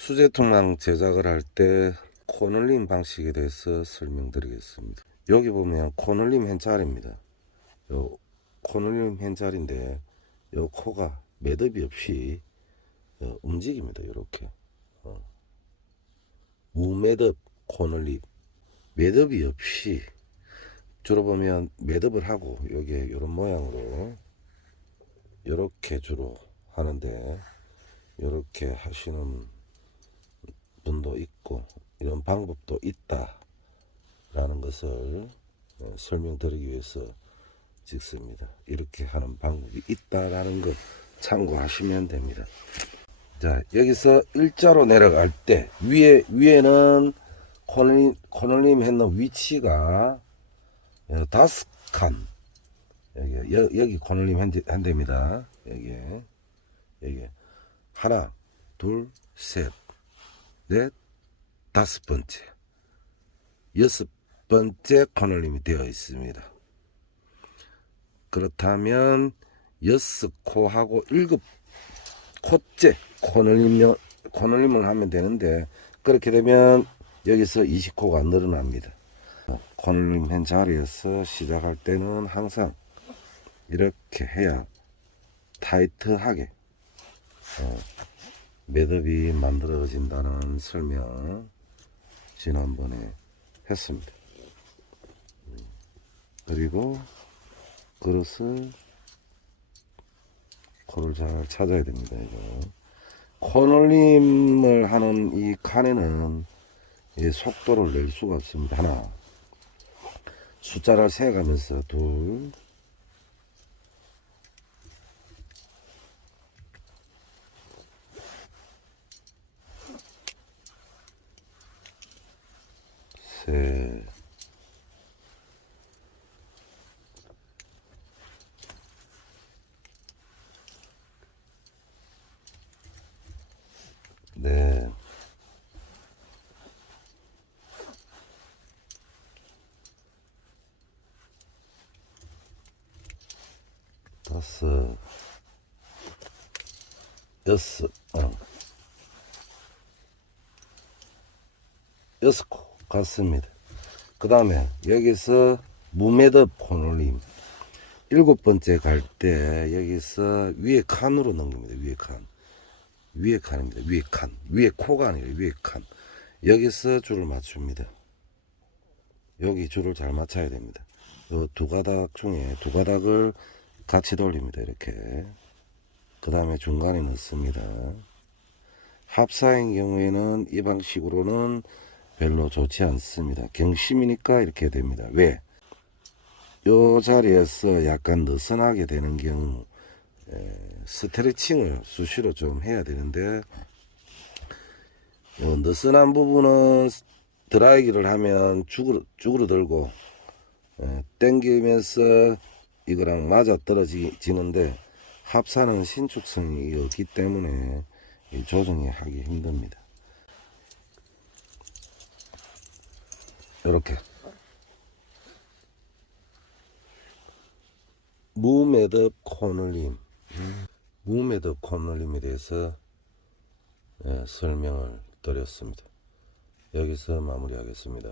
수제통랑 제작을 할 때 코널림 방식에 대해서 설명드리겠습니다. 여기 보면 코널림 hen자리입니다. 요 코널림 hen자리인데 요 코가 매듭이 없이 어, 움직입니다. 이렇게 어. 무매듭 코널립 매듭이 없이 주로 보면 매듭을 하고 여기에 이런 모양으로 이렇게 주로 하는데 이렇게 하시는 분도 있고 이런 방법도 있다라는 것을 어, 설명드리기 위해서 찍습니다. 이렇게 하는 방법이 있다라는 것 참고하시면 됩니다. 자 여기서 일자로 내려갈 때 위에 위에는 코널림, 코널림 했는 위치가 어, 다섯 칸 여기 여, 여기 코널림 현대, 현대입니다. 여기 여기 하나 둘셋 넷 다섯 번째 여섯 번째 코널림이 되어 있습니다. 그렇다면 여섯 코하고 일곱 코째 코널림 코널림을 하면 되는데 그렇게 되면 여기서 20코가 늘어납니다. 코널림 한 자리에서 시작할 때는 항상 이렇게 해야 타이트하게 어, 매듭이 만들어진다는 설명 지난번에 했습니다. 음, 그리고 그릇을 코를 잘 찾아야 됩니다. 이거. 코널림을 하는 이 칸에는 이 속도를 낼 수가 없습니다. 하나 숫자를 세가면서 둘 셋, 넷, 다섯, 여섯, 어. 여섯 코 같습니다. 그 다음에 여기서 무매듭 코놀림 일곱 번째 갈 때 여기서 위에 칸으로 넘깁니다. 위에 칸. 위에 칸입니다. 위에 칸. 위에 코가 아니라 위에 칸. 여기서 줄을 맞춥니다. 여기 줄을 잘 맞춰야 됩니다. 요두 가닥 중에 두 가닥을 같이 돌립니다. 이렇게. 그 다음에 중간에 넣습니다. 합사인 경우에는 이 방식으로는 별로 좋지 않습니다. 경심이니까 이렇게 됩니다. 왜? 요 자리에서 약간 느슨하게 되는 경우 에, 스트레칭을 수시로 좀 해야 되는데 요 느슨한 부분은 드라이기를 하면 죽으로, 죽으로들고 에, 땡기면서 이거랑 맞아 떨어지는데 합사는 신축성이 없기 때문에 이 조정이 하기 힘듭니다. 이렇게 무매듭 코널림 음, 무매듭 코널림에 대해서 예, 설명을 드렸습니다. 여기서 마무리하겠습니다.